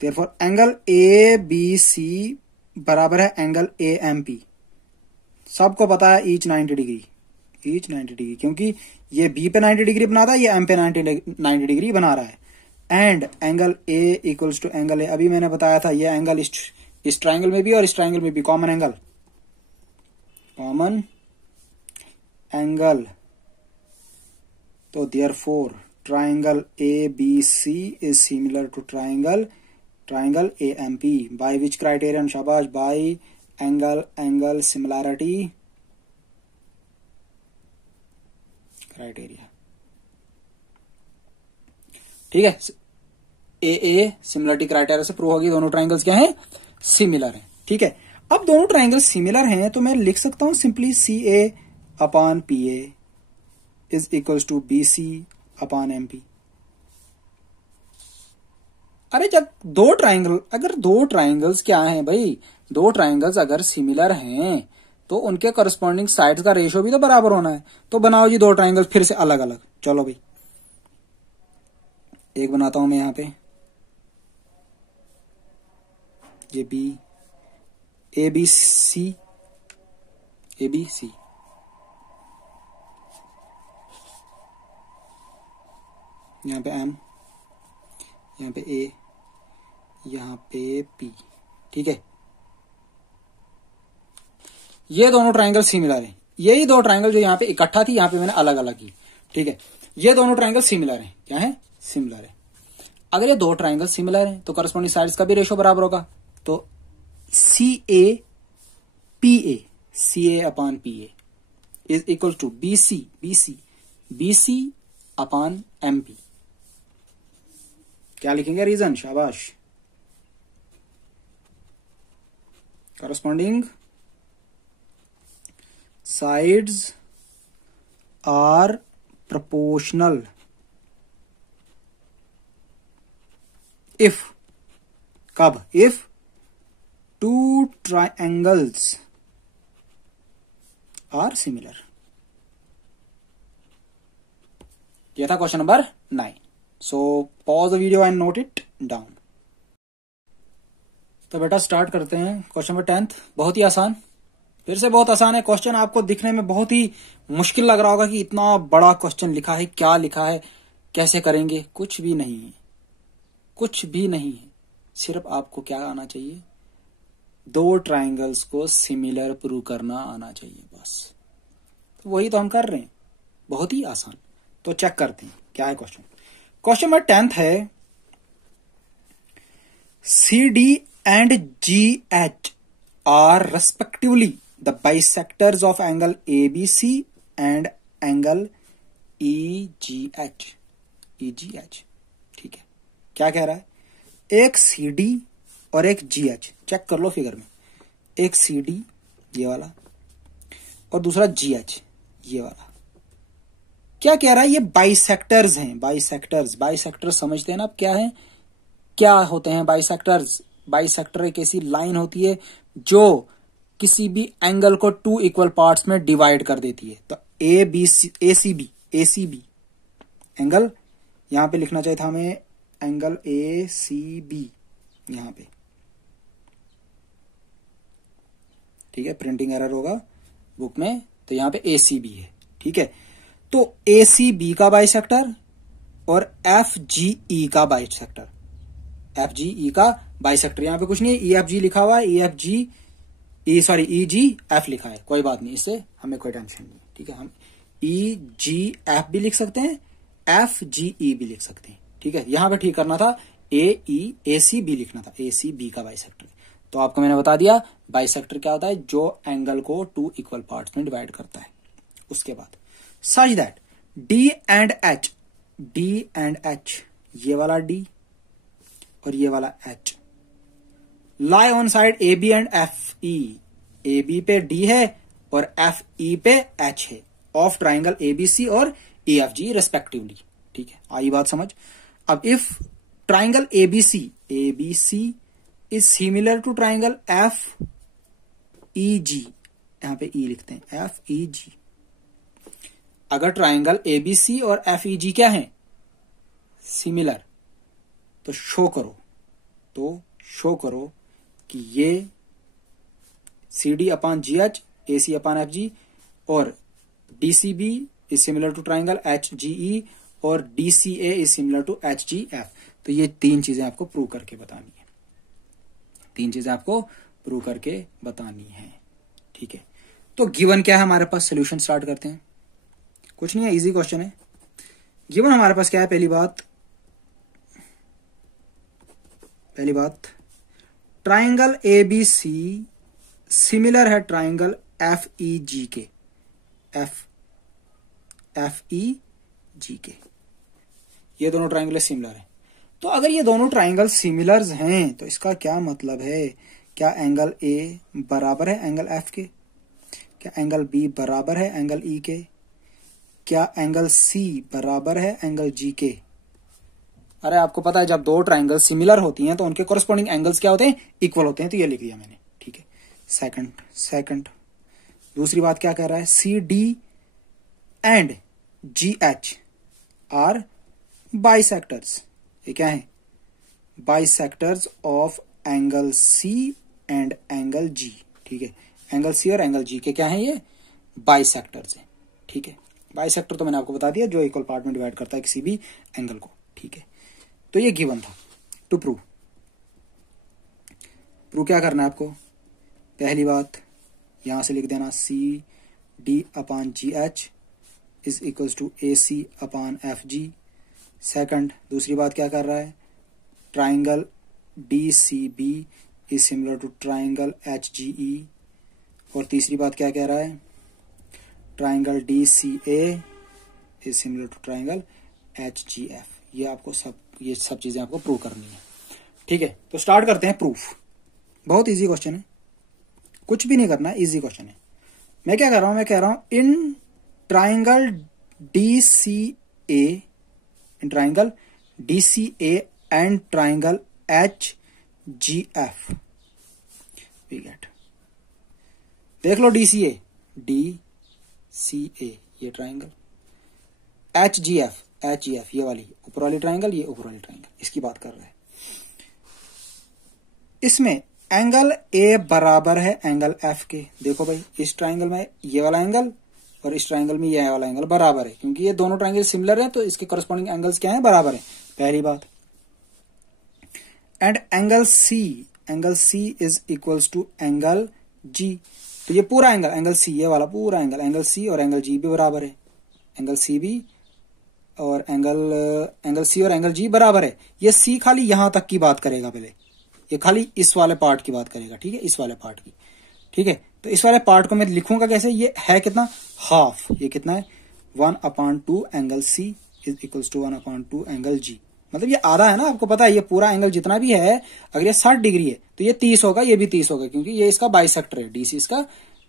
देयरफॉर एंगल ABC बराबर है एंगल AMP। सबको पता है ईच 90 डिग्री, ईच 90 डिग्री, क्योंकि ये B पे 90 डिग्री बना था, ये M पे 90 डिग्री बना रहा है। And angle A equals to angle A, अभी मैंने बताया था ये एंगल इस ट्राइंगल में भी और इस ट्राइंगल में भी कॉमन एंगल। तो therefore triangle ABC is similar to triangle AMP by which criterion? शाबाश, बाय एंगल सिमिलैरिटी क्राइटेरिया। ठीक है, AA सिमिलरिटी क्राइटेरिया से प्रूव होगी दोनों ट्राइंगल्स क्या हैं? सिमिलर हैं। ठीक है, अब दोनों ट्राइंगल्स सिमिलर हैं तो मैं लिख सकता हूं simply CA upon PA is equals to BC upon MP। अरे जब दो ट्राइंगल्स क्या हैं भाई, दो ट्राइंगल्स अगर सिमिलर हैं तो उनके करस्पॉन्डिंग साइड्स का रेशियो भी तो बराबर होना है। तो बनाओ जी दो ट्राइंगल्स फिर से अलग अलग। चलो भाई, एक बनाता हूं मैं यहां पे, ये ABC यहां पे M, यहां पे A, यहां पे P। ठीक है, ये दोनों ट्राइंगल सिमिलर हैं। यही दो ट्राइंगल जो यहां पे इकट्ठा थी, यहां पे मैंने अलग अलग की। ठीक है, ये दोनों ट्राइंगल सिमिलर हैं। क्या है? सिमिलर है। अगर ये दो ट्राइंगल सिमिलर हैं तो करस्पॉन्डिंग साइड्स का भी रेशो बराबर होगा। तो CA upon PA is equal to BC upon MP। क्या लिखेंगे? रीजन। शाबाश। Corresponding sides are proportional if, कब? if two triangles are similar। यह था question number 9। So pause the video and note it down. तो बेटा स्टार्ट करते हैं क्वेश्चन नंबर 10। बहुत ही आसान, फिर से बहुत आसान है क्वेश्चन। आपको दिखने में बहुत ही मुश्किल लग रहा होगा कि इतना बड़ा क्वेश्चन लिखा है, क्या लिखा है, कैसे करेंगे। कुछ भी नहीं है, कुछ भी नहीं है। सिर्फ आपको क्या आना चाहिए? दो ट्राइंगल्स को सिमिलर प्रूव करना आना चाहिए, बस। तो वही तो हम कर रहे हैं, बहुत ही आसान। तो चेक करते हैं क्या है क्वेश्चन। क्वेश्चन नंबर 10 है, CD and GH are respectively the bisectors of angle ABC and angle EGH। ठीक है, क्या कह रहा है? एक CD और एक GH, चेक कर लो फिगर में। एक CD ये वाला और दूसरा GH ये वाला। क्या कह रहा है? ये बाइसेक्टर्स हैं। बाइसेक्टर्स समझते हैं ना आप क्या है? क्या होते हैं बाइसेक्टर्स? बाइसेक्टर एक ऐसी लाइन होती है जो किसी भी एंगल को टू इक्वल पार्ट्स में डिवाइड कर देती है। तो A B C A C B angle, यहां पे लिखना चाहिए था हमें एंगल ए सी बी यहां पे, ठीक है, प्रिंटिंग एरर होगा बुक में, तो यहां पे ए सी बी है, ठीक है। तो ए सी बी का बाइसेक्टर और एफ जी ई का बाइसेक्टर, एफ जी ई का बाइसेक्टर, यहां पे कुछ नहीं है, ई एफ जी लिखा हुआ है, ई जी एफ लिखा है, कोई बात नहीं, इससे हमें कोई टेंशन नहीं, ठीक है। हम ई जी एफ भी लिख सकते हैं, एफ जी ई भी लिख सकते हैं, ठीक है। यहां पे ठीक करना था ए सी बी लिखना था, ए सी बी का बाइसेक्टर। तो आपको मैंने बता दिया बाइसेक्टर क्या होता है, जो एंगल को टू इक्वल पार्ट्स में डिवाइड करता है। उसके बाद such that D and H, ये वाला डी और ये वाला H lie on side A B and F E, A B पे डी है और एफ ई पे एच है, of triangle A B C और ए एफ जी रेस्पेक्टिवली, ठीक है। आई बात समझ। अब if triangle A B C is similar to triangle F E G, यहां पे ई लिखते हैं, एफ ई जी, अगर ट्राइंगल ए बी सी और एफ ई जी क्या है, सिमिलर, तो शो करो कि ये C D upon G H, A C upon F G और D C B is similar to triangle H G E और D C A is similar to H G F. तो ये तीन चीजें आपको प्रूव करके बतानी है, ठीक है। तो गिवन क्या है हमारे पास, सोल्यूशन स्टार्ट करते हैं। कुछ नहीं है, इजी क्वेश्चन है। गिवन हमारे पास क्या है, पहली बात triangle A B C similar है ट्राइंगल एफ ई जी के, एफ ई जी के, ये दोनों ट्राइंगल सिमिलर है। तो अगर ये दोनों ट्राइंगल सिमिलर्स हैं तो इसका क्या मतलब है, क्या एंगल ए बराबर है एंगल एफ के, क्या एंगल बी बराबर है एंगल ई के, क्या एंगल सी बराबर है एंगल जी के। अरे आपको पता है जब दो ट्राइंगल सिमिलर होती हैं तो उनके कोरस्पॉन्डिंग एंगल्स क्या होते हैं, इक्वल होते हैं, तो ये लिख दिया मैंने, ठीक है। सेकंड दूसरी बात क्या कह रहा है, C D and G H are bisectors, ये क्या है, bisectors of angle C and angle G, ठीक है। एंगल सी और एंगल जी के क्या है, ये बाइसेक्टर्स है, ठीक है। बाइसेक्टर तो मैंने आपको बता दिया, जो इक्वल पार्ट में डिवाइड करता है किसी भी एंगल को, ठीक है। तो ये गिवन था। टू प्रूव क्या करना है आपको, पहली बात यहां से लिख देना C D upon G H is equals to A C upon F G. Second दूसरी बात क्या कर रहा है, triangle D C B is similar to triangle H G E. और तीसरी बात क्या कह रहा है, triangle D C A is similar to triangle H G F. ये सब चीजें आपको प्रूव करनी है, ठीक है। तो स्टार्ट करते हैं प्रूफ। बहुत इजी क्वेश्चन है, कुछ भी नहीं करना है, इजी क्वेश्चन है। मैं क्या कर रहा हूं, मैं कह रहा हूं in triangle D C A and triangle H G F we get, देख लो डी सी ए ये ट्राइंगल, एच जी एफ ये वाली ऊपर वाली ट्राइंगल, ये ऊपर वाली ट्राइंगल, इसकी बात कर रहे हैं। इसमें एंगल ए बराबर है एंगल एफ के। देखो भाई इस ट्राइंगल में ये वाला एंगल और इस ट्राइंगल में ये वाला एंगल बराबर है, क्योंकि ये दोनों ट्राइंगल सिमिलर है तो इसके करस्पॉन्डिंग एंगल्स क्या है, बराबर है, पहली बात। And angle C is equals to angle G. तो ये पूरा एंगल सी, ये वाला पूरा एंगल सी और एंगल जी भी बराबर है, एंगल सी भी और एंगल सी और एंगल जी बराबर है। ये सी खाली यहां तक की बात करेगा, पहले ये खाली इस वाले पार्ट की बात करेगा, ठीक है, इस वाले पार्ट की, ठीक है। तो इस वाले पार्ट को मैं लिखूंगा कैसे, ये है कितना, हाफ, ये कितना है 1/2 angle C is equals to 1/2 angle G, मतलब ये आधा है ना, आपको पता है ये पूरा एंगल जितना भी है, अगर ये 60 डिग्री है तो ये 30 होगा, ये भी 30 होगा, क्योंकि ये इसका बाइसेक्टर है, डीसी इसका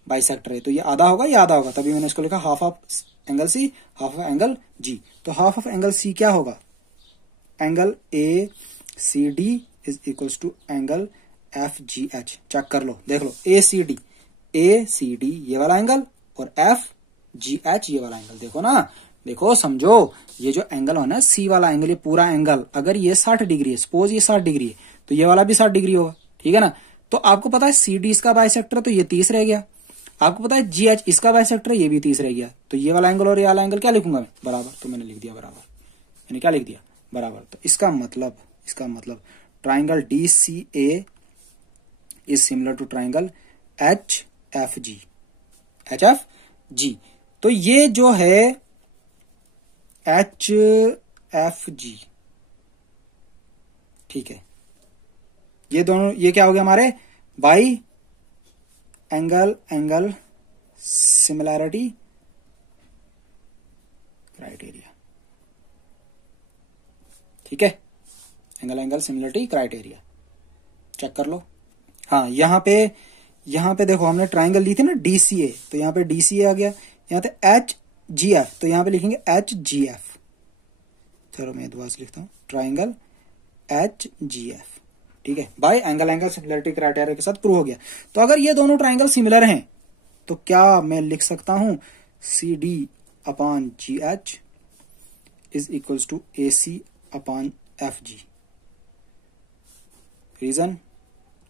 बाइसेक्टर है, तो ये आधा होगा, ये आधा होगा, तभी मैंने इसको लिखा half of angle C half of angle G. तो हाफ ऑफ एंगल सी क्या होगा, angle A C D is equals to angle FGH चेक कर लो, देख लो, ACD ये वाला एंगल और FGH ये वाला एंगल, देखो ना, देखो समझो, ये जो एंगल है ना C वाला एंगल, ये पूरा एंगल अगर ये 60 डिग्री है, सपोज ये 60 डिग्री है, तो ये वाला भी 60 डिग्री होगा, ठीक है ना। तो आपको पता है CD इसका बाइसेक्टर, तो ये 30 रह गया। आपको पता है GH इसका बाइसेक्टर, ये भी 30 रह गया। तो ये वाला एंगल और ये वाला एंगल क्या लिखूंगा मैं, बराबर। तो मैंने लिख दिया बराबर, मैंने क्या लिख दिया, बराबर। तो इसका मतलब triangle DCA is similar to triangle HFG। तो ये जो है HFG, ठीक है, ये दोनों, ये क्या हो गया हमारे बाई एंगल सिमिलैरिटी क्राइटेरिया, ठीक है, एंगल सिमिलरिटी क्राइटेरिया चेक कर लो। हाँ, यहाँ पे देखो, हमने ट्राइंगल ली थी ना DCA, तो यहाँ पे DCA आ गया, यहाँ पे HGF, तो यहाँ पे लिखेंगे HGF। चलो मैं दोबारा से लिखता हूँ, ट्राइंगल HGF, ठीक है, बाय एंगल सिमिलरिटी क्राइटेरिया के साथ प्रूव हो गया। तो अगर ये दोनों ट्राइंगल सिमिलर हैं, तो क्या मैं लिख सकता हूं CD upon GH is equals to AC upon FG। Reason,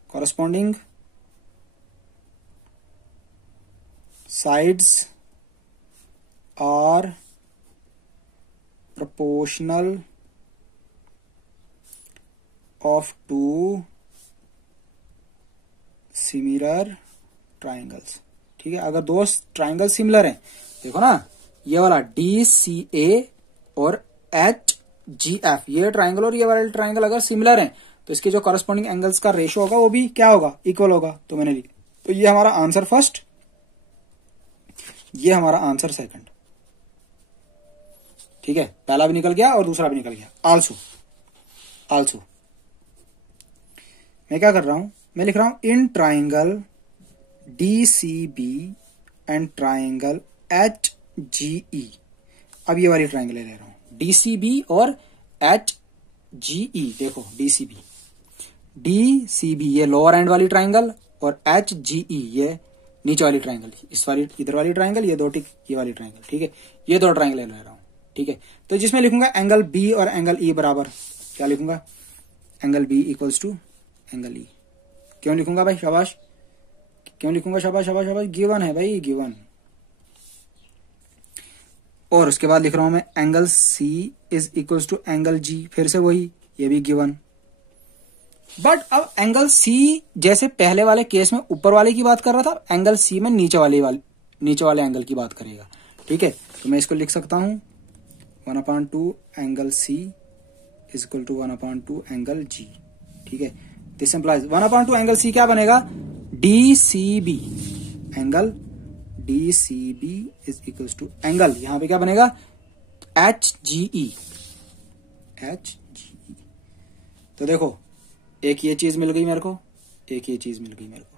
corresponding sides are proportional of two similar triangles, ठीक है। अगर दो ट्राइंगल सिमिलर हैं, देखो ना, ये वाला DCA और HGF, ये ट्राइंगल और ये वाला ट्राइंगल अगर सिमिलर हैं, तो इसके जो कॉरेस्पॉन्डिंग एंगल्स का रेशियो होगा वो भी क्या होगा, इक्वल होगा। तो मैंने लिखा, तो ये हमारा आंसर फर्स्ट, ये हमारा आंसर सेकंड, ठीक है, पहला भी निकल गया और दूसरा भी निकल गया। आल्सो मैं क्या कर रहा हूं, मैं लिख रहा हूं in triangle DCB and triangle HGE। अब ये वाली ट्राइंगल ले रहा हूं, DCB और HGE, देखो DCB ये लोअर एंड वाली ट्राइंगल और HGE ये नीचे वाली ट्राइंगल, इस वाली इधर वाली ट्राइंगल, ये दो टिक ये वाली ट्राइंगल, ठीक है, ये दो ट्राइंगल ले रहा हूं, ठीक है। तो जिसमें लिखूंगा एंगल B और एंगल E बराबर, क्या लिखूंगा, angle B equals to angle E। क्यों लिखूंगा भाई, शाबाश, क्यों लिखूंगा, शाबाश शाबाश शाबाश, गिवन है भाई, गिवन। और उसके बाद लिख रहा हूं मैं angle C is equals to angle G, फिर से वही, ये भी गिवन। बट अब एंगल C जैसे पहले वाले केस में ऊपर वाले की बात कर रहा था, एंगल C में नीचे वाले एंगल की बात करेगा, ठीक है। तो मैं इसको लिख सकता हूं 1/2 angle C is equal to 1/2 angle G, ठीक है। दिस इंप्लाइज 1/2 एंगल C क्या बनेगा, DCB, angle DCB is equal to angle, यहां पे क्या बनेगा, HGE। तो देखो, एक ये चीज मिल गई मेरे को, एक ये चीज मिल गई मेरे को।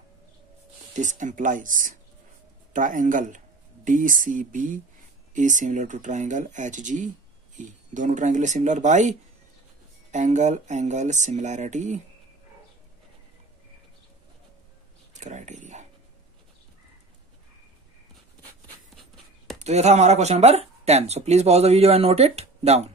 This implies triangle DCB is similar to triangle HGE। दोनों triangle similar by angle similarity criteria. तो ये था हमारा question number 10। So please pause the video and note it down.